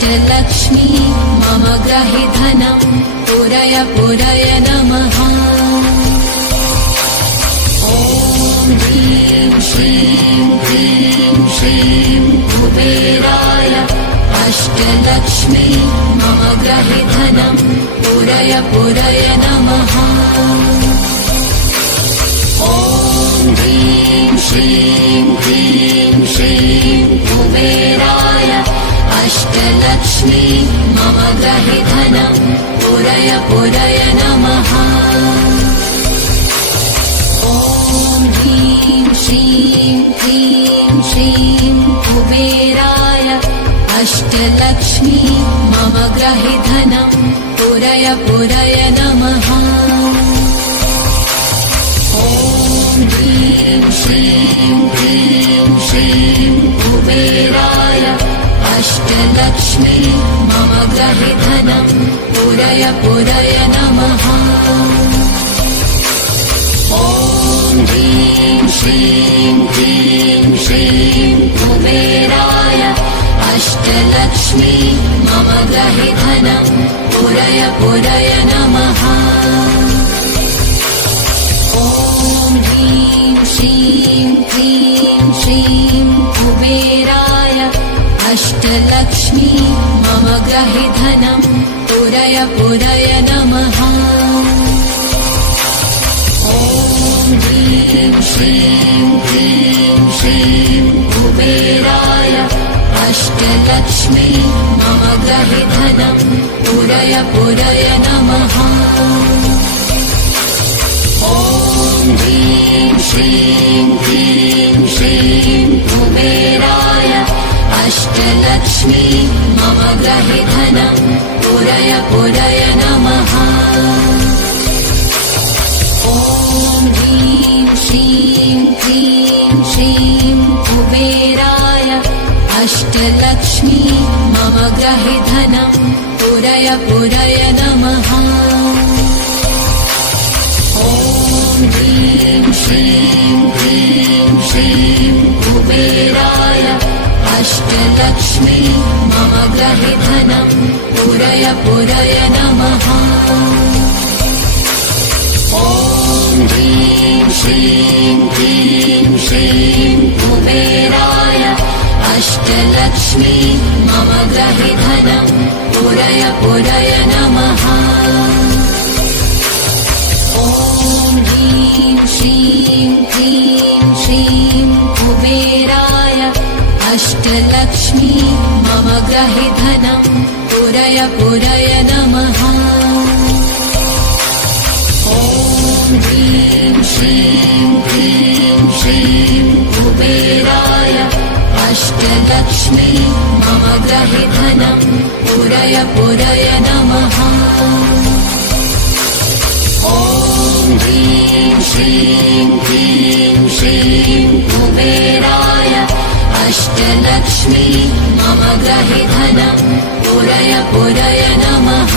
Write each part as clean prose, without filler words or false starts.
अष्टलक्ष्मी मम ग्रहे धनं पुरय पुरय नमः। ॐ ह्रीं श्रीं क्लीं श्रीं कुबेराय अष्टलक्ष्मी मम ग्रहे धनं पुरय पुरय नमः। ॐ ह्रीं श्रीं क्लीं श्रीं कुबेराय अष्टलक्ष्मी मम ग्रहे धनं पुरय पुरय नमः। ॐ ह्रीं श्रीं क्लीं श्रीं कुबेराय अष्टलक्ष्मी मम ग्रहे धनं पुरय पुरय नमः। ॐ ह्रीं श्रीं क्लीं श्रीं कुबेराय अष्टलक्ष्मी मम ग्रहे धनं पुरय पुरय नमः। ॐ ह्रीं श्रीं क्लीं श्रीं कुबेराय अष्टलक्ष्मी मम ग्रहे धनं पुरय पुरय नमः। ॐ ह्रीं श्रीं क्लीं श्रीं कुबेराय अष्टलक्ष्मी मम ग्रहे धनं पुरय पुरय नमः। ॐ ह्रीं श्रीं क्लीं श्रीं कुबेराय अष्टलक्ष्मी मम ग्रहे धनं पुरय पुरय नमः। ॐ ह्रीं श्रीं क्लीं श्रीं कुबेराय अष्टलक्ष्मी मम ग्रहे धनं पुरय पुरय नमः। ॐ ह्रीं श्रीं क्लीं श्रीं कुबेराय अष्टलक्ष्मी मम ग्रहे धनं पुरय पुरय नमः। ॐ ह्रीं श्रीं क्लीं श्रीं कुबेराय अष्टलक्ष्मी मम ग्रहे धनं पुरय पुरय नमः। ॐ ह्रीं श्रीं क्लीं श्रीं कुबेराय अष्टलक्ष्मी मम ग्रहे धनं पुरय पुरय नमः। ॐ ह्रीं श्रीं क्लीं श्रीं कुबेराय अष्टलक्ष्मी मम ग्रहे धनं पुरय पुरय नमः। ॐ ह्रीं श्रीं क्लीं श्रीं कुबेराय अष्टलक्ष्मी मम ग्रहे धनं पुरय पुरय नमः। ॐ ह्रीं श्रीं क्लीं श्रीं कुबेराय अष्टलक्ष्मी मम ग्रहे धनं पुरय पुरय नमः।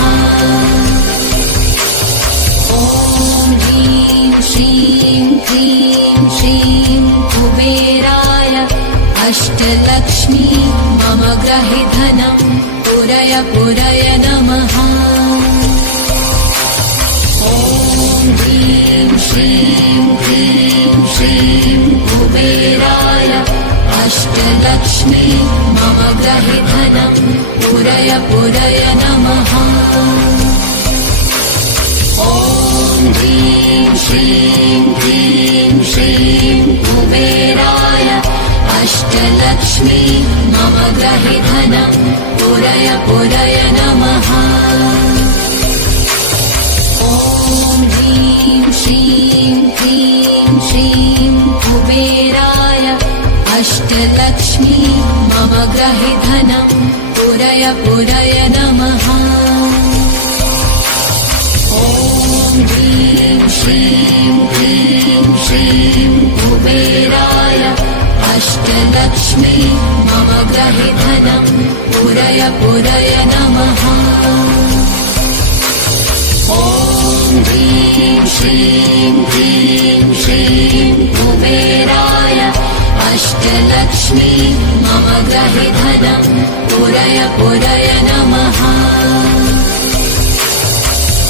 ॐ ह्रीं श्रीं क्लीं श्रीं कुबेराय अष्टलक्ष्मी मम ग्रहे धनं पुरय पुरय नमः। ॐ ह्रीं श्रीं क्लीं श्रीं कुबेराय अष्टलक्ष्मी मम ग्रहे धनं पुरय पुरय नमः। ॐ ह्रीं श्रीं क्लीं श्रीं कुबेराय अष्टलक्ष्मी मम ग्रहे धनं पुरय पुरय नमः। ॐ ह्रीं श्रीं क्लीं श्रीं कुबेराय अष्टलक्ष्मी मम ग्रहे धनं पुरय पुरय नमः। ॐ ह्रीं श्रीं क्लीं श्रीं कुबेराय अष्टलक्ष्मी मम ग्रहे धनं पुरय पुरय नमः। ॐ ह्रीं श्रीं क्लीं श्रीं कुबेराय अष्टलक्ष्मी अष्टलक्ष्मी मम गृहे धनं पूरय पूरय नमः।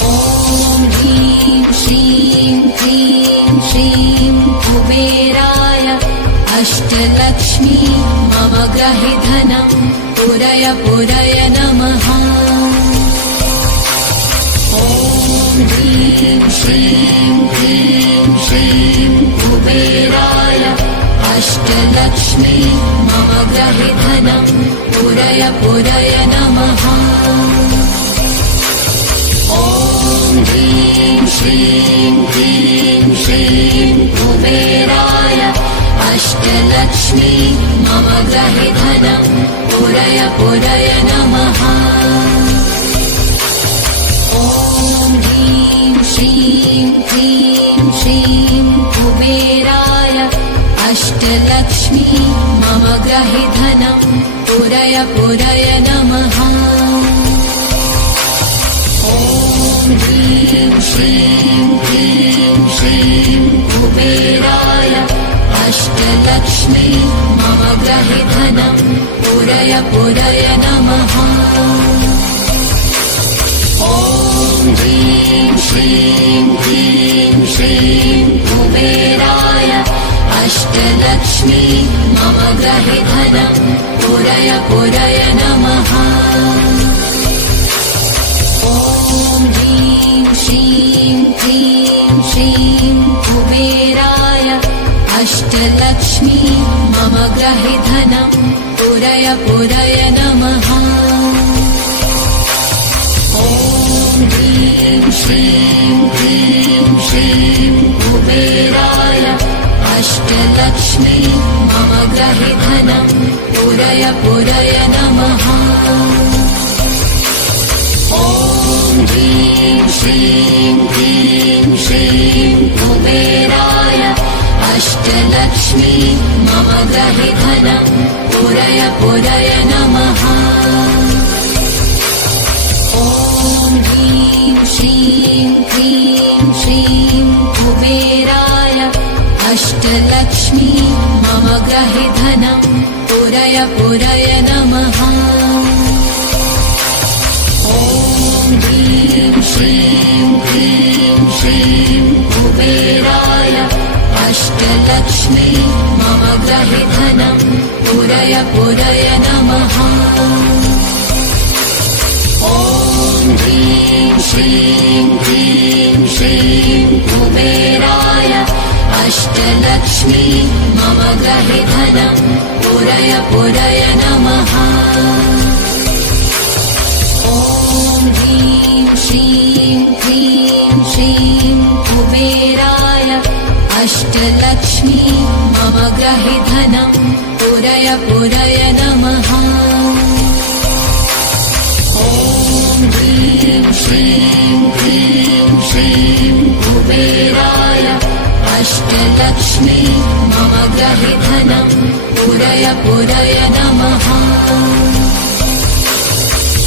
ॐ ह्रीं श्रीं क्लीं श्रीं कुबेराय अष्टलक्ष्मी मम गृहे धनं पूरय पूरय नमः। ॐ ह्रीं श्रीं क्लीं श्रीं कुबेराय अष्टलक्ष्मी मम गृहे धनं पूरय पूरय नमः। ॐ ह्रीं श्रीं क्लीं श्रीं कुबेराय अष्टलक्ष्मी मम गृहे धनं पूरय पूरय नमः। ॐ ह्रीं श्रीं क्लीं श्रीं कुबेराय अष्टलक्ष्मी मम गृहे धनं पूरय पूरय नमः। ॐ ह्रीं श्रीं क्लीं श्रीं कुबेराय अष्टलक्ष्मी मम गृहे धनं पूरय पूरय नमः। ॐ ह्रीं श्रीं क्लीं श्रीं कुबेराय अष्टलक्ष्मी मम गृहे धनं पूरय पूरय नमः। ॐ ह्रीं श्रीं क्लीं श्रीं कुबेराय अष्टलक्ष्मी मम गृहे धनं पूरय पूरय नमः। ॐ ह्रीं श्रीं क्लीं श्रीं कुबेराय अष्टलक्ष्मी मम गृहे धनं पूरय पूरय नमः। ॐ ह्रीं श्रीं क्लीं श्रीं कुबेराय अष्टलक्ष्मी मम गृहे धनं पूरय पूरय नमः। ॐ ह्रीं श्रीं क्लीं श्रीं कुबेराय अष्टलक्ष्मी मम गृहे धनं पूरय पूरय नमः। ॐ ह्रीं श्रीं क्लीं श्रीं कुबेराय अष्टलक्ष्मी मम गृहे धनं पूरय पूरय नमः। ॐ ह्रीं श्रीं क्लीं श्रीं कुबेराय अष्टलक्ष्मी मम गृहे धनं पूरय पूरय नमः। ॐ ह्रीं श्रीं क्लीं श्रीं कुबेराय अष्टलक्ष्मी मम गृहे धनं पूरय पूरय नमः। ॐ ह्रीं श्रीं क्लीं श्रीं कुबेराय अष्टलक्ष्मी मम गृहे धनं पूरय पूरय नमः।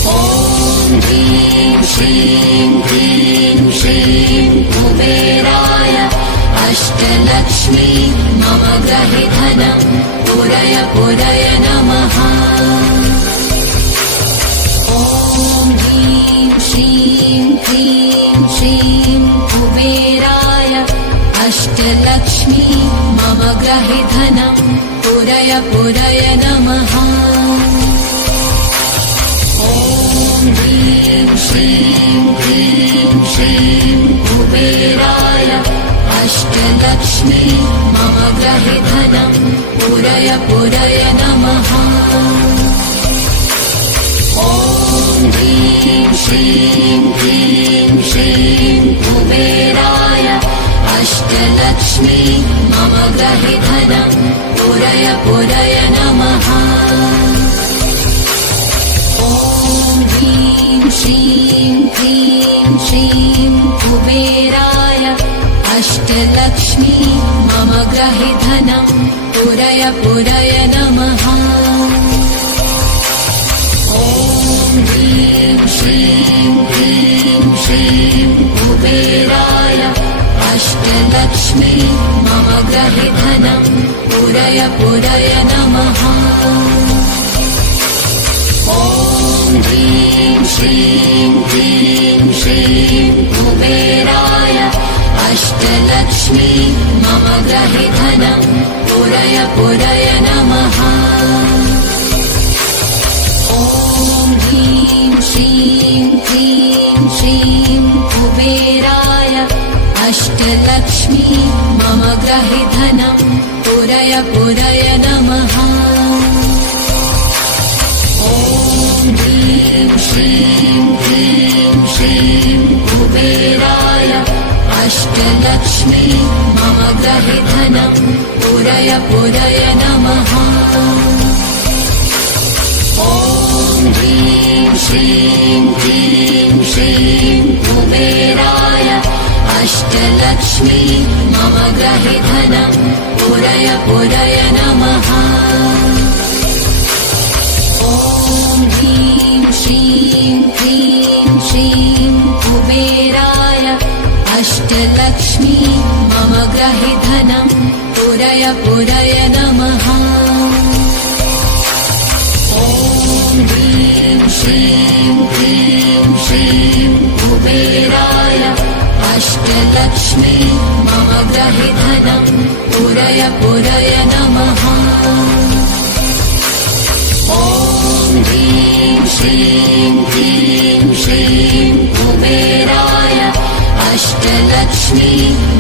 ॐ ह्रीं श्रीं क्लीं श्रीं कुबेराय अष्टलक्ष्मी मम गृहे धनं पूरय पूरय नमः। ॐ ह्रीं श्रीं क्लीं श्रीं कुबेराय अष्टलक्ष्मी मम गृहे धनं पूरय पूरय नमः। ॐ ह्रीं श्रीं क्लीं श्रीं कुबेराय अष्टलक्ष्मी मम गृहे धनं पूरय पूरय नमः। ॐ ह्रीं श्रीं क्लीं श्रीं कुबेराय अष्टलक्ष्मी मम गृहे धनं पूरय पूरय नमः। ॐ ह्रीं श्रीं क्लीं श्रीं कुबेराय अष्टलक्ष्मी मम गृहे धनं पूरय पूरय नमः। ॐ ह्रीं श्रीं क्लीं श्रीं कुबेराय अष्टलक्ष्मी मम गृहे धनं पूरय पुरय पुरय नमः। ॐ ह्रीं श्रीं क्लीं श्रीं कुबेराय अष्टलक्ष्मी मम गृहे धनं पुरय पुरय नमः। ॐ ह्रीं श्रीं क्लीं श्रीं कुबेराय अष्टलक्ष्मी मम गृहे धनं पुरय पुरय नमः। ॐ ह्रीं श्रीं क्लीं श्रीं कुबेराय अष्टलक्ष्मी मम गृहे धनं पुरय पुरय नमः। ॐ ह्रीं श्रीं क्लीं श्रीं कुबेराय अष्टलक्ष्मी मम गृहे धनं पुरय पुरय नमः। ॐ ह्रीं श्रीं क्लीं श्रीं कुबेराय अष्टलक्ष्मी मम गृहे धनं पुरय पुरय नमः। ॐ ह्रीं श्रीं क्लीं श्रीं कुबेराय अष्टलक्ष्मी मम गृहे धनं पुरय पुरय नमः। ॐ ह्रीं श्रीं क्लीं श्रीं कुबेराय अष्टलक्ष्मी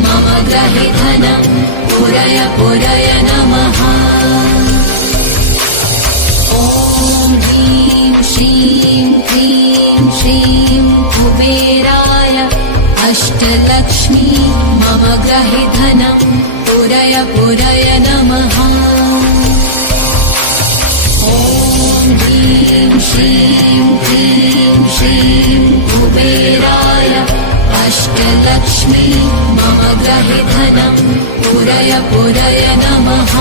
मम गृहे धनं पुरय पुरय नमः। ॐ ह्रीं श्रीं क्लीं श्रीं कुबेराय अष्टलक्ष्मी मम गृहे धनं पुरय पुरय नमः। ॐ ह्रीं श्रीं क्लीं श्रीं कुबेराय अष्टलक्ष्मी मम गृहे धनं पुरय पुरय नमः।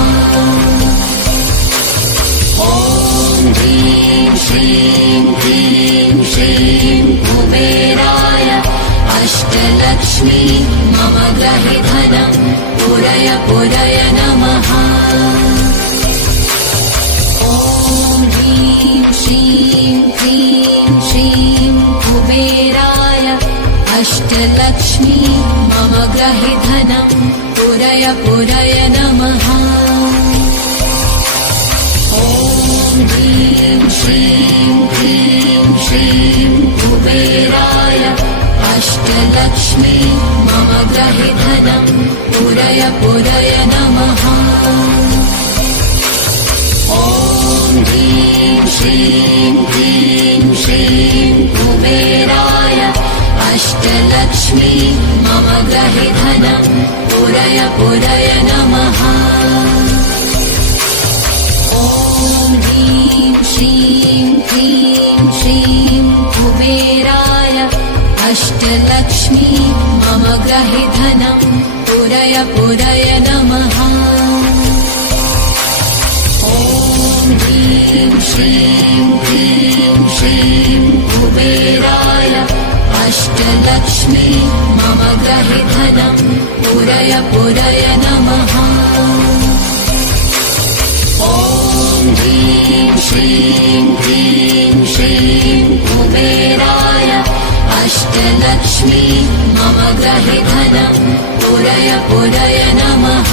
ॐ ह्रीं श्रीं क्लीं श्रीं कुबेराय अष्टलक्ष्मी मम गृहे धनं पुरय पुरय नमः। ॐ ह्रीं श्रीं क्लीं श्रीं कुबेराय अष्टलक्ष्मी मम गृहे धनं पुरय पुरय नमः। ॐ ह्रीं श्रीं क्लीं श्रीं कुबेराय अष्टलक्ष्मी मम गृहे धनं पुरय पुरय नमः। ॐ ह्रीं श्रीं क्लीं श्रीं कुबेराय अष्टलक्ष्मी मम गृहे धनं पुरय पुरय नमः। ॐ ह्रीं श्रीं क्लीं श्रीं कुबेराय अष्टलक्ष्मी मम गृहे धनं पुरय पुरय नमः। ॐ ह्रीं श्रीं क्लीं श्रीं कुबेराय अष्टलक्ष्मी मम गृहे धनं पुरय पुरय नमः। ॐ ह्रीं श्रीं क्लीं श्रीं कुबेराय अष्टलक्ष्मी मम गृहे धनं पुरय पुरय नमः।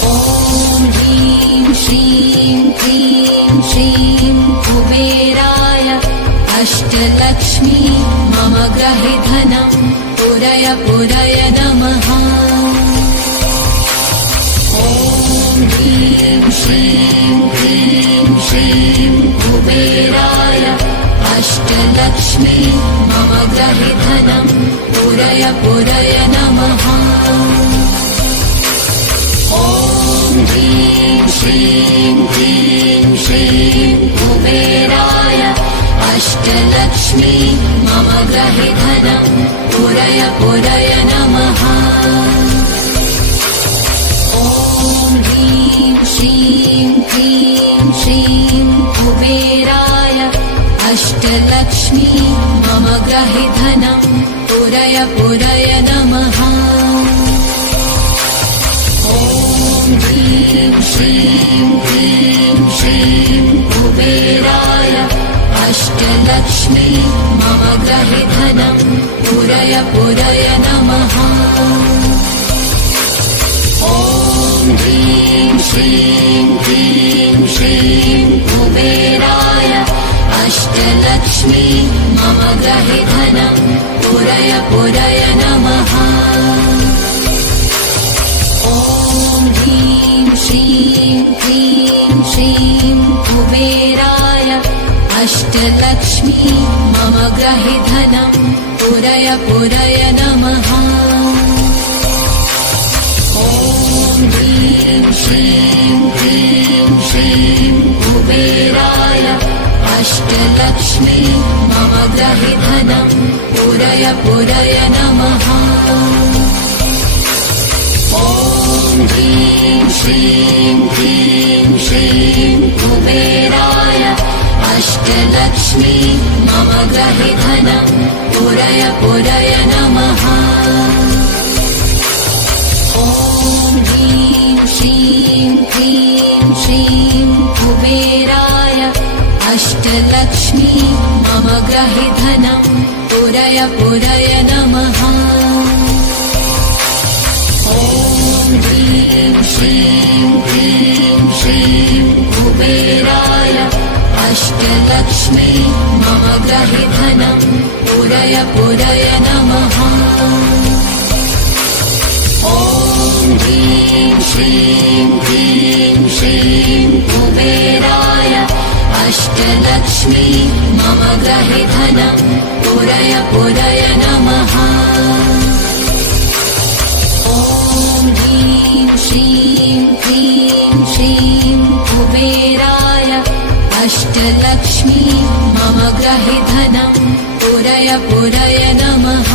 ॐ ह्रीं श्रीं क्लीं श्रीं कुबेराय अष्टलक्ष्मी मम गृहे धनं पुरय पुरय नमः। ॐ ह्रीं श्रीं क्लीं श्रीं कुबेराय अष्टलक्ष्मी मम गृहे धनं पुरय पुरय नमः। ॐ ह्रीं श्रीं क्लीं श्रीं कुबेराय अष्टलक्ष्मी मम गृहे धनं पुरय पुरय नमः। ॐ ह्रीं श्रीं क्लीं श्रीं कुबेराय अष्टलक्ष्मी मम गृहे धनं पुरय पुरय नमः। ॐ अष्टलक्ष्मी मम ग्रहे धनं पूरय पूरय नमः। ॐ ह्रीं श्रीं क्लीं श्रीं कुबेराय अष्टलक्ष्मी मम ग्रहे धनं पूरय पूरय नमः। ॐ ह्रीं श्रीं क्लीं श्रीं कुबेराय अष्टलक्ष्मी मम ग्रहे धनं पूरय पूरय नमः। ॐ ह्रीं श्रीं क्लीं श्रीं कुबेराय अष्टलक्ष्मी मम ग्रहे धनं पूरय पूरय नमः। ॐ ह्रीं श्रीं क्लीं श्रीं कुबेराय अष्टलक्ष्मी मम ग्रहे धनं पूरय पूरय नमः। ॐ ह्रीं श्रीं क्लीं श्रीं कुबेराय अष्टलक्ष्मी मम ग्रहे धनं पूरय पूरय नमः। ॐ ह्रीं श्रीं क्लीं श्रीं कुबेराय अष्टलक्ष्मी मम ग्रहे धनं पूरय पूरय नमः। ॐ ह्रीं श्रीं क्लीं श्रीं कुबेराय अष्टलक्ष्मी मम ग्रहे धनं पूरय पूरय नमः। ॐ ह्रीं श्रीं क्लीं श्रीं कुबेराय अष्टलक्ष्मी मम ग्रहे धनं पूरय पूरय नमः।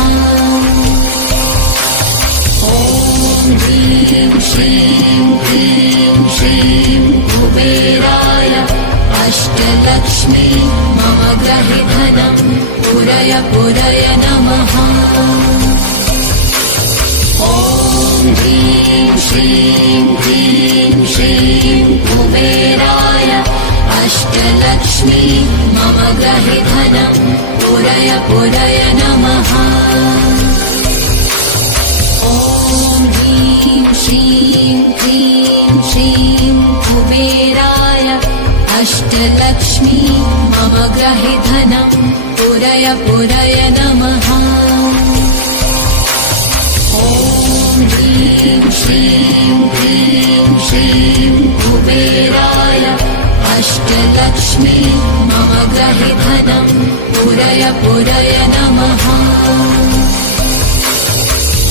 ॐ ह्रीं श्रीं क्लीं श्रीं कुबेराय अष्टलक्ष्मी मम ग्रहे धनं पूरय पूरय नमः। ॐ ह्रीं श्रीं क्लीं श्रीं कुबेराय अष्टलक्ष्मी मम ग्रहे धनं पूरय पूरय नमः। ॐ ह्रीं श्रीं क्लीं श्रीं कुबेराय अष्टलक्ष्मी मम ग्रहे धनं पूरय पूरय नमः। ॐ ह्रीं श्रीं क्लीं श्रीं कुबेराय अष्टलक्ष्मी मम ग्रहे धनं पूरय पूरय नमः।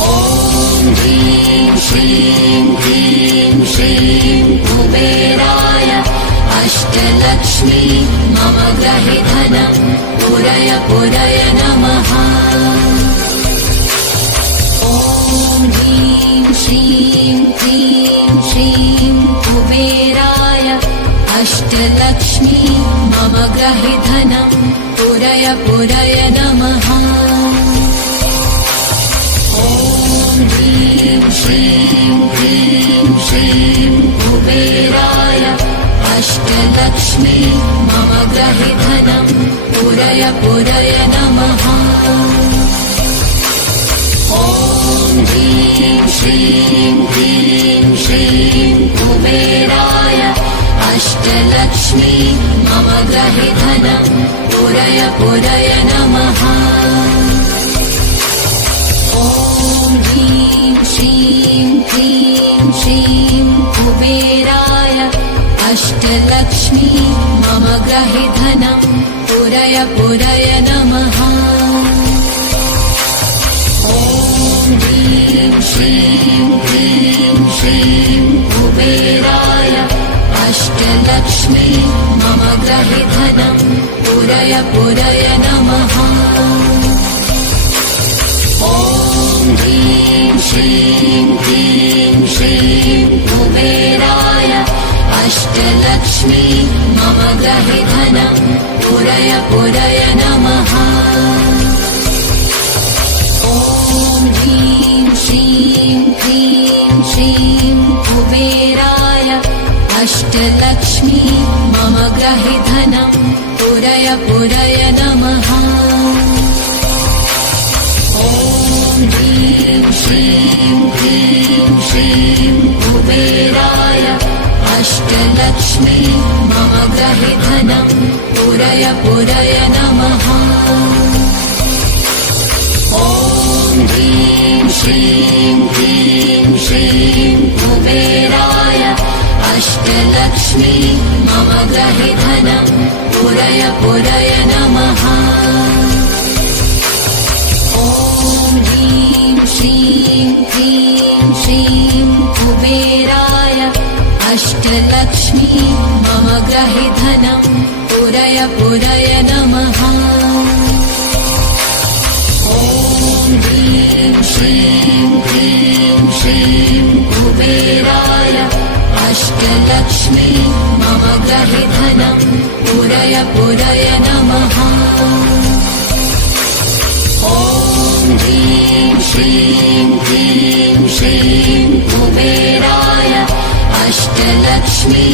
ॐ ह्रीं श्रीं क्लीं श्रीं कुबेराय अष्टलक्ष्मी मम ग्रहे धनं पूरय पूरय नमः। ॐ ह्रीं श्रीं क्लीं श्रीं कुबेराय अष्टलक्ष्मी मम ग्रहे धनं पूरय पूरय नमः। ॐ ह्रीं श्रीं क्लीं श्रीं कुबेराय अष्टलक्ष्मी मम ग्रहे धनं पूरय पूरय नमः। ॐ ह्रीं श्रीं क्लीं श्रीं कुबेराय अष्टलक्ष्मी मम ग्रहे धनं पूरय पूरय नमः। ॐ ह्रीं श्रीं क्लीं श्रीं कुबेराय अष्टलक्ष्मी मम ग्रहे धनं पूरय पूरय नमः। ॐ ह्रीं श्रीं क्लीं श्रीं कुबेराय अष्टलक्ष्मी मम ग्रहे धनं पूरय पूरय नमः। ॐ ह्रीं श्रीं क्लीं श्रीं कुबेराय अष्टलक्ष्मी मम ग्रहे धनं पूरय पूरय नमः। ॐ ह्रीं श्रीं क्लीं श्रीं कुबेराय अष्टलक्ष्मी मम ग्रहे धनं पूरय पूरय नमः। नमः। ॐ ह्रीं श्रीं क्लीं श्रीं कुबेराय अष्टलक्ष्मी मम गृहे धनं पूरय पूरय नमः। ॐ ह्रीं श्रीं क्लीं श्रीं कुबेराय अष्टलक्ष्मी मम गृहे धनं पूरय पूरय नमः। ॐ ह्रीं श्रीं क्लीं श्रीं कुबेराय अष्टलक्ष्मी मम गृहे धनं पूरय पूरय नमः। ॐ ह्रीं श्रीं क्लीं श्रीं कुबेराय अष्टलक्ष्मी मम गृहे धनं पूरय पूरय नमः। ॐ ह्रीं श्रीं क्लीं श्रीं कुबेराय अष्टलक्ष्मी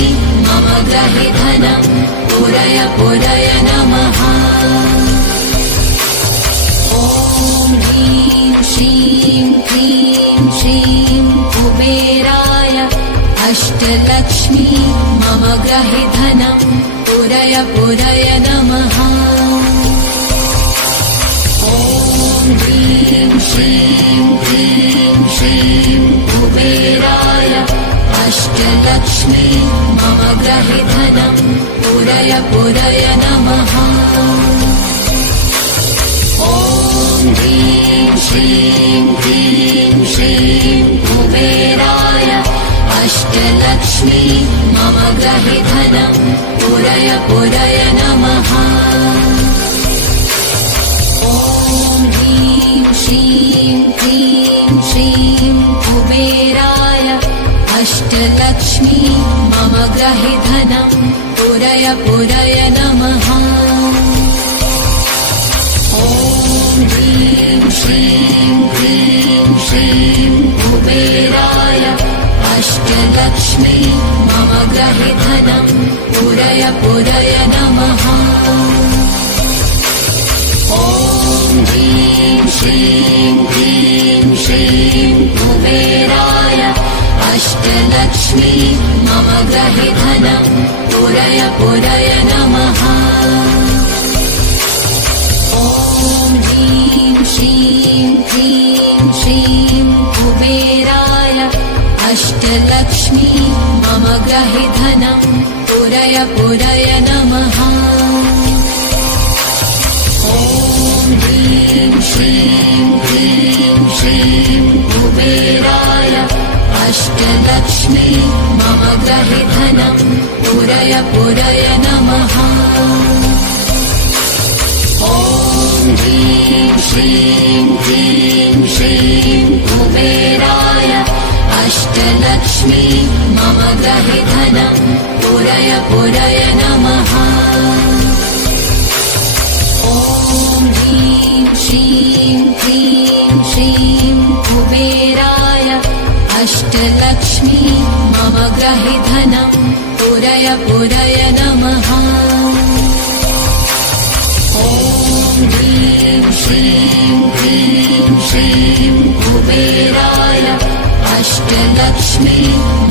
मम गृहे धनं पूरय पूरय नमः। ॐ ह्रीं श्रीं क्लीं श्रीं कुबेराय अष्टलक्ष्मी मम गृहे धनं पूरय पूरय नमः। ॐ ह्रीं श्रीं क्लीं श्रीं कुबेराय अष्टलक्ष्मी मम गृहे धनं पूरय पूरय नमः। ॐ ह्रीं श्रीं क्लीं श्रीं कुबेराय अष्टलक्ष्मी मम गृहे धनं पूरय पूरय नमः। ॐ ह्रीं श्रीं क्लीं श्रीं कुबेराय अष्टलक्ष्मी मम गृहे धनं पूरय पूरय नमः। ॐ ह्रीं श्रीं क्लीं श्रीं कुबेराय अष्टलक्ष्मी मम गृहे धनं पूरय पूरय नमः। ॐ ह्रीं श्रीं क्लीं श्रीं कुबेराय अष्टलक्ष्मी मम गृहे धनं पूरय पूरय नमः। ॐ ह्रीं श्रीं क्लीं श्रीं कुबेराय अष्टलक्ष्मी मम गृहे धनं पूरय पूरय नमः। ॐ ह्रीं श्रीं क्लीं श्रीं कुबेराय अष्टलक्ष्मी मम गृहे धनं पूरय पूरय नमः। ॐ ह्रीं श्रीं क्लीं श्रीं कुबेराय अष्टलक्ष्मी मम गृहे धनं पूरय पूरय नमः। ॐ ह्रीं श्रीं क्लीं श्रीं कुबेराय अष्टलक्ष्मी मम गृहे धनं पूरय पूरय नमः। ॐ ह्रीं श्रीं क्लीं श्रीं कुबेराय अष्टलक्ष्मी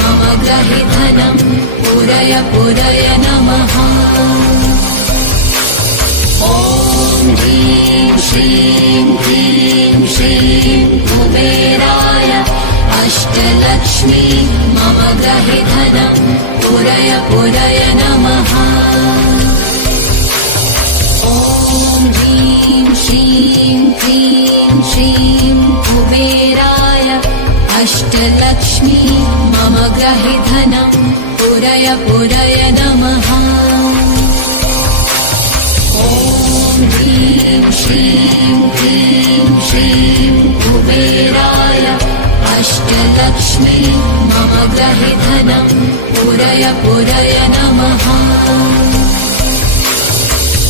मम गृहे धनं पूरय पूरय नमः। ॐ ह्रीं श्रीं क्लीं श्रीं कुबेराय अष्टलक्ष्मी मम गृहे धनं पूरय पूरय नमः। ॐ ह्रीं श्रीं क्लीं श्रीं कुबेराय अष्टलक्ष्मी मम गृहे धनं पूरय पूरय नमः। ॐ ह्रीं श्रीं क्लीं श्रीं कुबेराय अष्टलक्ष्मी मम गृहे धनं पूरय पूरय नमः।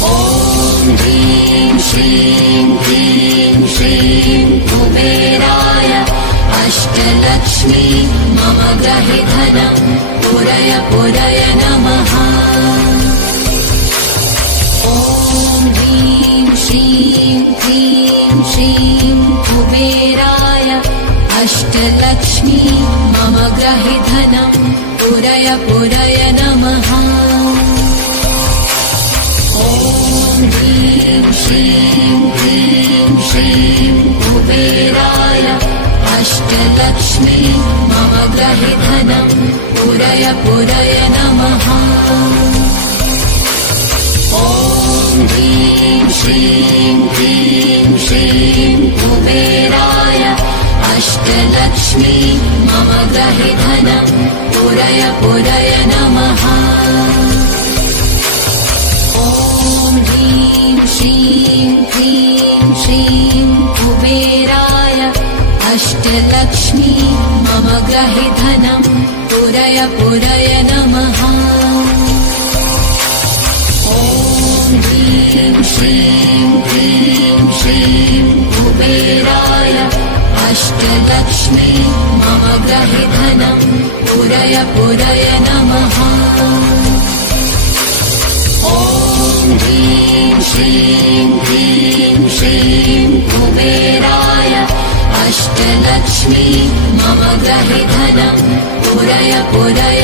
ॐ ह्रीं श्रीं क्लीं श्रीं कुबेराय अष्टलक्ष्मी मम गृहे धनं पूरय पूरय नमः। ॐ ह्रीं श्रीं कुबेराय अष्टलक्ष्मी मम ग्रहे धनं पुरय पुरय नमः। ॐ ह्रीं श्रीं क्लीं श्रीं कुबेराय अष्टलक्ष्मी मम ग्रहे धनं पुरय पुरय नमः। ॐ ह्रीं श्रीं क्लीं श्रीं कुबेराय अष्टलक्ष्मी मम ग्रहे धनं पुरय पुरय नमः। ॐ ह्रीं श्रीं क्लीं श्रीं कुबेराय अष्टलक्ष्मी मम ग्रहे धनं पुरय पुरय नमः। ॐ ह्रीं श्रीं क्लीं श्रीं कुबेराय अष्टलक्ष्मी मम ग्रहे धनं पुरय पुरय नमः। ॐ ह्रीं श्रीं क्लीं श्रीं कुबेराय अष्टलक्ष्मी मम ग्रहे धनं पुरय पुरय